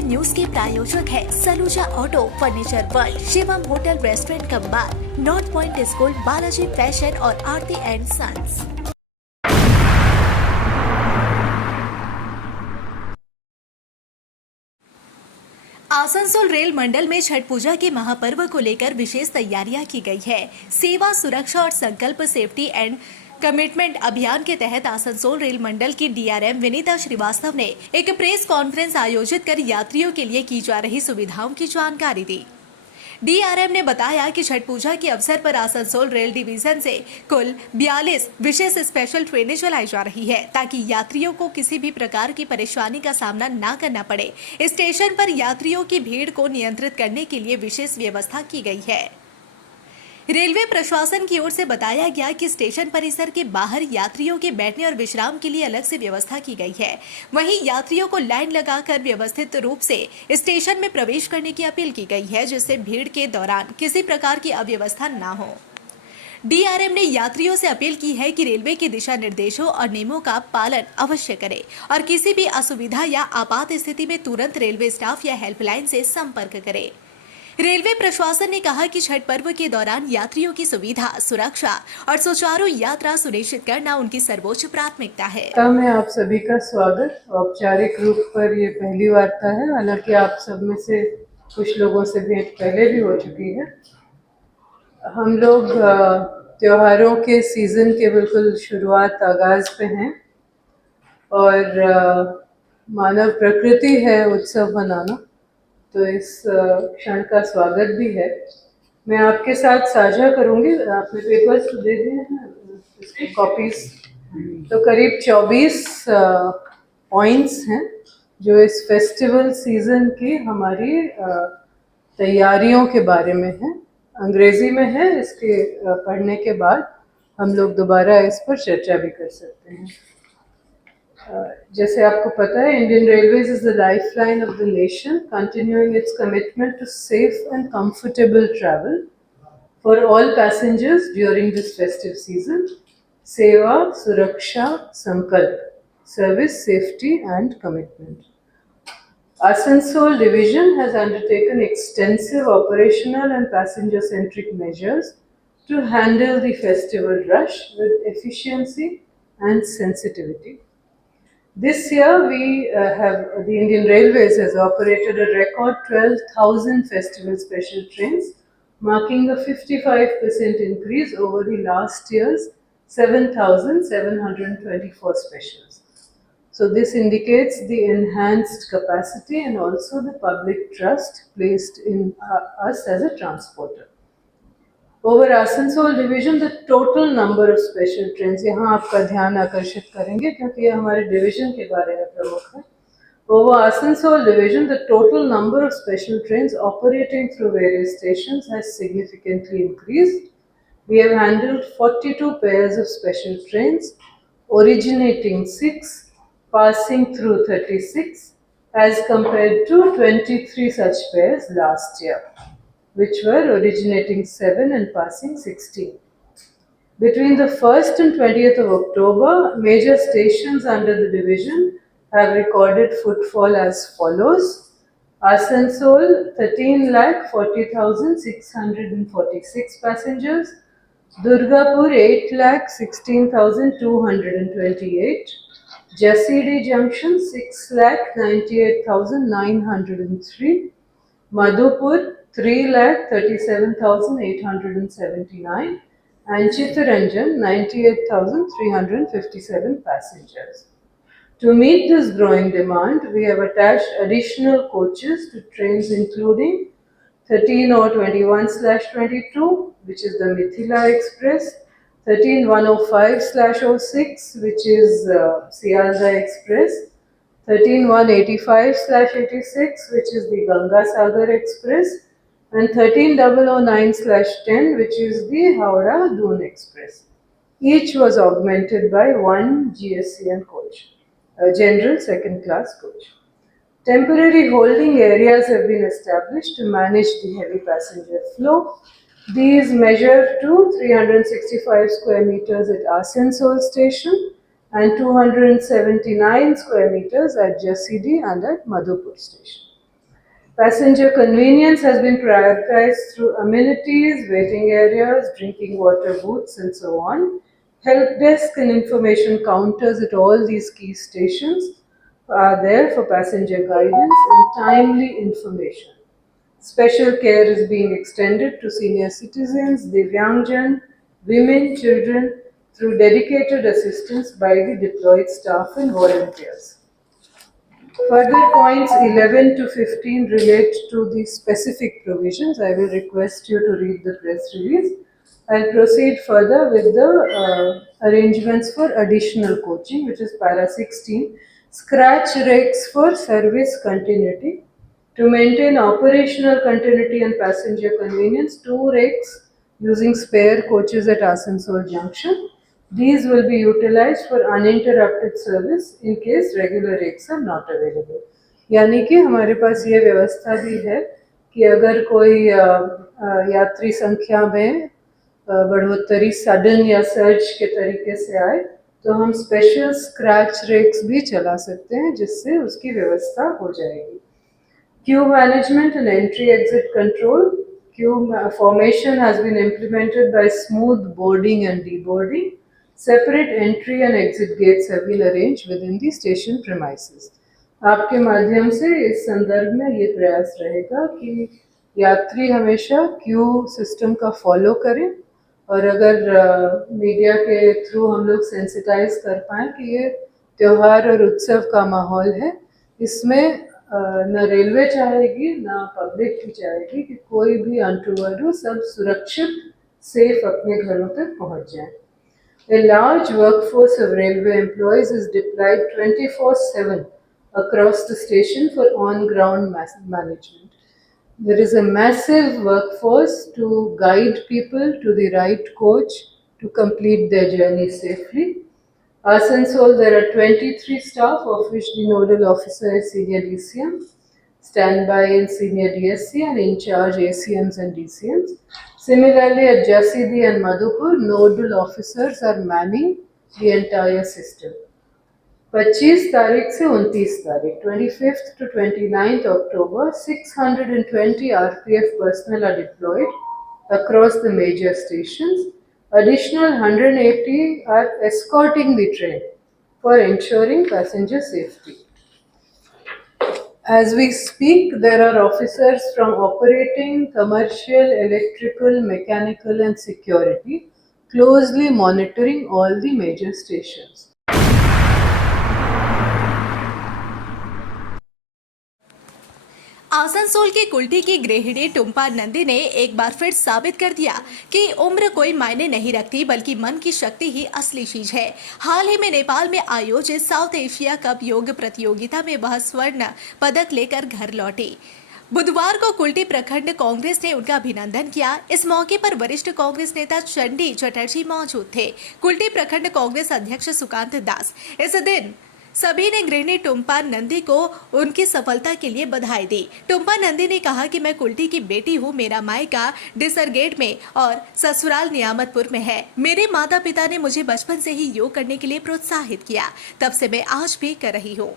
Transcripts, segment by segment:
N news के प्रायोजक है Saluja auto, furniture world, Shivam hotel restaurant cum bar, north point school, Balaji fashion और Aarti and sons. Asansol rail मंडल में छठ पूजा के महापर्व को लेकर विशेष तैयारियां की गई है। सेवा, सुरक्षा और संकल्प सेफ्टी एंड कमिटमेंट अभियान के तहत आसनसोल रेल मंडल की डीआरएम विनीता श्रीवास्तव ने एक प्रेस कॉन्फ्रेंस आयोजित कर यात्रियों के लिए की जा रही सुविधाओं की जानकारी दी। डीआरएम ने बताया कि छठ पूजा के अवसर पर आसनसोल रेल डिवीजन से कुल 42 विशेष स्पेशल ट्रेनें चलाई जा रही है, ताकि यात्रियों को किसी भी प्रकार की परेशानी का सामना न करना पड़े। स्टेशन पर यात्रियों की भीड़ को नियंत्रित करने के लिए विशेष व्यवस्था की गई है। रेलवे प्रशासन की ओर से बताया गया कि स्टेशन परिसर के बाहर यात्रियों के बैठने और विश्राम के लिए अलग से व्यवस्था की गई है। वहीं यात्रियों को लाइन लगाकर व्यवस्थित रूप से स्टेशन में प्रवेश करने की अपील की गई है, जिससे भीड़ के दौरान किसी प्रकार की अव्यवस्था न हो। डीआरएम ने यात्रियों से अपील की है कि रेलवे के दिशा निर्देशों और नियमों का पालन अवश्य करें और किसी भी असुविधा या आपात स्थिति में तुरंत रेलवे स्टाफ या हेल्पलाइन से संपर्क करें। रेलवे प्रशासन ने कहा कि छठ पर्व के दौरान यात्रियों की सुविधा, सुरक्षा और सुचारू यात्रा सुनिश्चित करना उनकी सर्वोच्च प्राथमिकता है। में आप सभी का स्वागत। औपचारिक रूप पर ये पहली वार्ता है, हालांकि आप सब में से कुछ लोगों से भेंट पहले भी हो चुकी है। हम लोग त्योहारों के सीजन के बिल्कुल शुरुआत आगाज पे हैं और मानव प्रकृति है उत्सव मनाना, तो इस क्षण का स्वागत भी है। मैं आपके साथ साझा करूंगी, आपने पेपर्स तो दे दिए हैं, इसकी कॉपीज। तो करीब 24 पॉइंट्स हैं जो इस फेस्टिवल सीजन की हमारी तैयारियों के बारे में है। अंग्रेजी में है, इसके पढ़ने के बाद हम लोग दोबारा इस पर चर्चा भी कर सकते हैं। जैसे आपको पता है, Indian railways is the lifeline of the nation, continuing its commitment to safe and comfortable travel for all passengers during this festive season. सेवा, सुरक्षा, संकल्प, service, safety and commitment. Asansol Division has undertaken extensive operational and passenger-centric measures to handle the festival rush with efficiency and sensitivity. This year, the Indian Railways has operated a record 12,000 festival special trains, marking a 55% increase over the last year's 7,724 specials. So this indicates the enhanced capacity and also the public trust placed in us as a transporter. Over Asansol Division, the total number of special trains, यहाँ आपका ध्यान आकर्षित करेंगे क्योंकि ये हमारे division के बारे में प्रमुख है। Over Asansol Division, the total number of special trains operating through various stations has significantly increased. We have handled 42 pairs of special trains, originating 6, passing through 36, as compared to 23 such pairs last year, which were originating 7 and passing 16. Between the 1st and 20th of October, major stations under the division have recorded footfall as follows. Asansol, 13,40,646 passengers. Durgapur, 8,16,228. Jasidi Junction, 6,98,903. Madhupur, 3,37,879. And Chittaranjan, 98,357 passengers. To meet this growing demand, we have attached additional coaches to trains including 13/21/22, which is the Mithila Express, 13/105/06, which is Sialda Express, 13/185/86, which is the Ganga Sagar Express, and 13/009/10, which is the Howrah Doon Express. Each was augmented by one GSCN coach, a general second class coach. Temporary holding areas have been established to manage the heavy passenger flow. These measure to 365 square meters at Asansol station and 279 square meters at Jasidi and at Madhupur station. Passenger convenience has been prioritized through amenities, waiting areas, drinking water booths, and so on. Help desk and information counters at all these key stations are there for passenger guidance and timely information. Special care is being extended to senior citizens, Divyangjan, women, children through dedicated assistance by the deployed staff and volunteers. Further points 11 to 15 relate to the specific provisions. I will request you to read the press release. I'll proceed further with the arrangements for additional coaching, which is para 16. Scratch rakes for service continuity. To maintain operational continuity and passenger convenience, 2 rakes using spare coaches at Asansol Junction. These will be utilized for uninterrupted service in case regular rakes are not available. यानी कि हमारे पास ये व्यवस्था भी है कि अगर कोई यात्री संख्या में बढ़ोतरी सडन या सर्ज के तरीके से आए तो हम स्पेशल स्क्रैच रेक्स भी चला सकते हैं जिससे उसकी व्यवस्था हो जाएगी. Queue management and entry-exit control. Queue formation has been implemented by smooth boarding and deboarding. Separate entry and exit gates have been arranged within the station premises. आपके माध्यम से इस संदर्भ में ये प्रयास रहेगा कि यात्री हमेशा क्यू सिस्टम का फॉलो करें और अगर मीडिया के थ्रू हम लोग सेंसिटाइज कर पाएँ कि ये त्यौहार और उत्सव का माहौल है, इसमें न रेलवे चाहेगी न पब्लिक भी चाहेगी कि कोई भी अनटूवर्ड हो, सब सुरक्षित सेफ अपने घरों तक पहुंच जाए. A large workforce of railway employees is deployed 24/7 across the station for on-ground management. There is a massive workforce to guide people to the right coach to complete their journey safely. Asansol, there are 23 staff, of which the nodal officer is senior DCM, standby and senior DSC, and in charge ACMs and DCMs. Similarly, at Jasidi and Madhupur, nodal officers are manning the entire system. 25 तारीख से 29 तारीख, 25th to 29th October, 620 RPF personnel are deployed across the major stations. Additional 180 are escorting the train for ensuring passenger safety. As we speak, there are officers from operating, commercial, electrical, mechanical and security closely monitoring all the major stations. Asansol की कुल्टी की गृहिणी टुम्पा नंदी ने एक बार फिर साबित कर दिया कि उम्र कोई मायने नहीं रखती, बल्कि मन की शक्ति ही असली चीज है. हाल ही में नेपाल में आयोजित साउथ एशिया कप योग प्रतियोगिता में वह स्वर्ण पदक लेकर घर लौटी. बुधवार को कुल्टी प्रखंड कांग्रेस ने उनका अभिनंदन किया. इस मौके पर वरिष्ठ कांग्रेस नेता चंडी चटर्जी मौजूद थे. कुल्टी प्रखंड कांग्रेस अध्यक्ष सुकांत दास. इस दिन सभी ने गृहिणी टुम्पा नंदी को उनकी सफलता के लिए बधाई दी. टुम्पा नंदी ने कहा कि मैं कुल्टी की बेटी हूँ. मेरा मायका डिसरगेट में और ससुराल नियामतपुर में है. मेरे माता पिता ने मुझे बचपन से ही योग करने के लिए प्रोत्साहित किया. तब से मैं आज भी कर रही हूँ.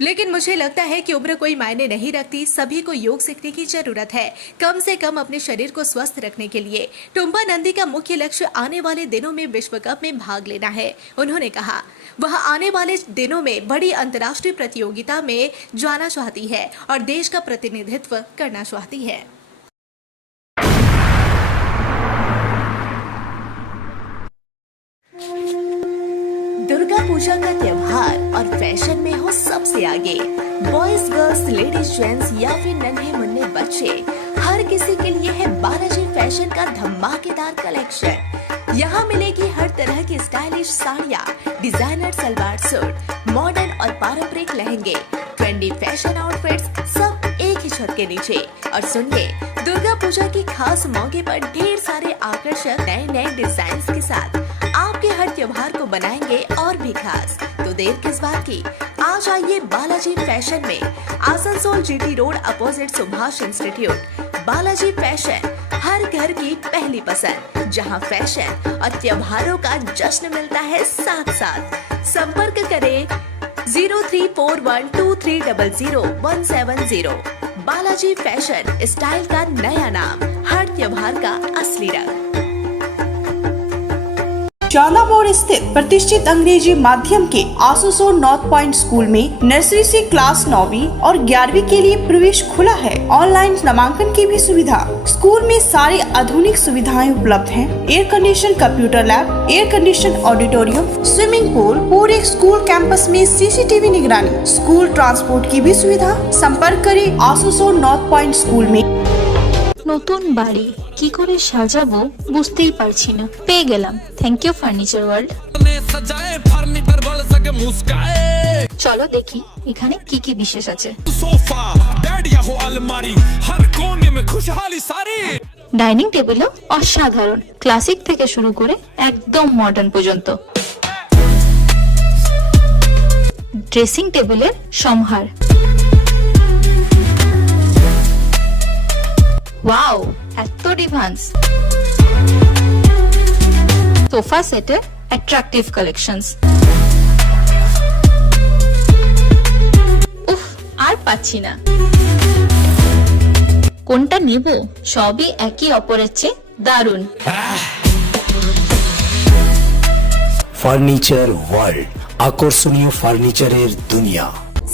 लेकिन मुझे लगता है कि उम्र कोई मायने नहीं रखती. सभी को योग सीखने की जरूरत है, कम से कम अपने शरीर को स्वस्थ रखने के लिए. टुम्पा नंदी का मुख्य लक्ष्य आने वाले दिनों में विश्व कप में भाग लेना है. उन्होंने कहा वह आने वाले दिनों में बड़ी अंतर्राष्ट्रीय प्रतियोगिता में जाना चाहती है और देश का प्रतिनिधित्व करना चाहती है. दुर्गा पूजा का त्योहार और फैशन में हो सबसे आगे. बॉयज, गर्ल्स, लेडीज, जेंट्स या फिर नन्हे मुन्ने बच्चे, हर किसी के लिए है बालाजी फैशन का धमाकेदार कलेक्शन. यहाँ मिलेगी हर तरह की स्टाइलिश साड़ियाँ, डिजाइनर सलवार सूट, मॉडर्न और पारंपरिक लहंगे, ट्रेंडी फैशन आउटफिट्स, सब एक ही छत के नीचे. और सुनिए, दुर्गा पूजा की खास मौके पर ढेर सारे आकर्षक नए नए डिजाइन के साथ आपके हर त्योहार को बनाएंगे और भी खास. तो देर किस बात की, आज आइए बालाजी फैशन में. Asansol GT road opposite Subhash institute. Balaji fashion, हर घर की पहली पसंद, जहां फैशन और त्योहारों का जश्न मिलता है साथ साथ. संपर्क करें 034123000170. बालाजी फैशन, स्टाइल का नया नाम, हर त्योहार का असली रंग। चाला मोड़ स्थित प्रतिष्ठित अंग्रेजी माध्यम के आसनसोल नॉर्थ पॉइंट स्कूल में नर्सरी से क्लास 9वीं और 11वीं के लिए प्रवेश खुला है। ऑनलाइन नामांकन की भी सुविधा। स्कूल में सारी आधुनिक सुविधाएं उपलब्ध हैं। Air condition computer lab, air condition auditorium, swimming pool, पूरे स्कूल कैंपस में सीसीटीवी निगरानी, स्कूल ट्रांसपोर्ट की भी सुविधा। संपर्क करें आसनसोल नॉर्थ पॉइंट स्कूल में। নতুন বাড়ি কি করে সাজাবো বুঝতেই পারছি না, পেয়ে গেলাম। Thank you furniture world. চলো দেখি এখানে কি কি বিশেষ আছে। ডাইনিং টেবিলও অসাধারণ, ক্লাসিক থেকে শুরু করে একদম মডার্ন পর্যন্ত। ড্রেসিং টেবিলের সম্ভার, ওয়াও এত ডিভান্স। সোফা সেটের অ্যাট্রাকটিভ কালেকশনস। উফ, আর পাচ্ছি না, কোনটা নেব? সবই একই অপরের চেয়ে দারুণ। ফার্নিচার ওয়ার্ল্ড, আকর্ষণীয় ফার্নিচারের দুনিয়া।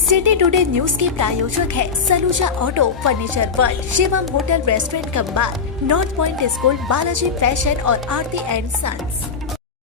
सिटी टुडे न्यूज के प्रायोजक है Saluja auto, furniture world, Shivam hotel restaurant cum bar, north point school, Balaji fashion और आरती एंड सन्स।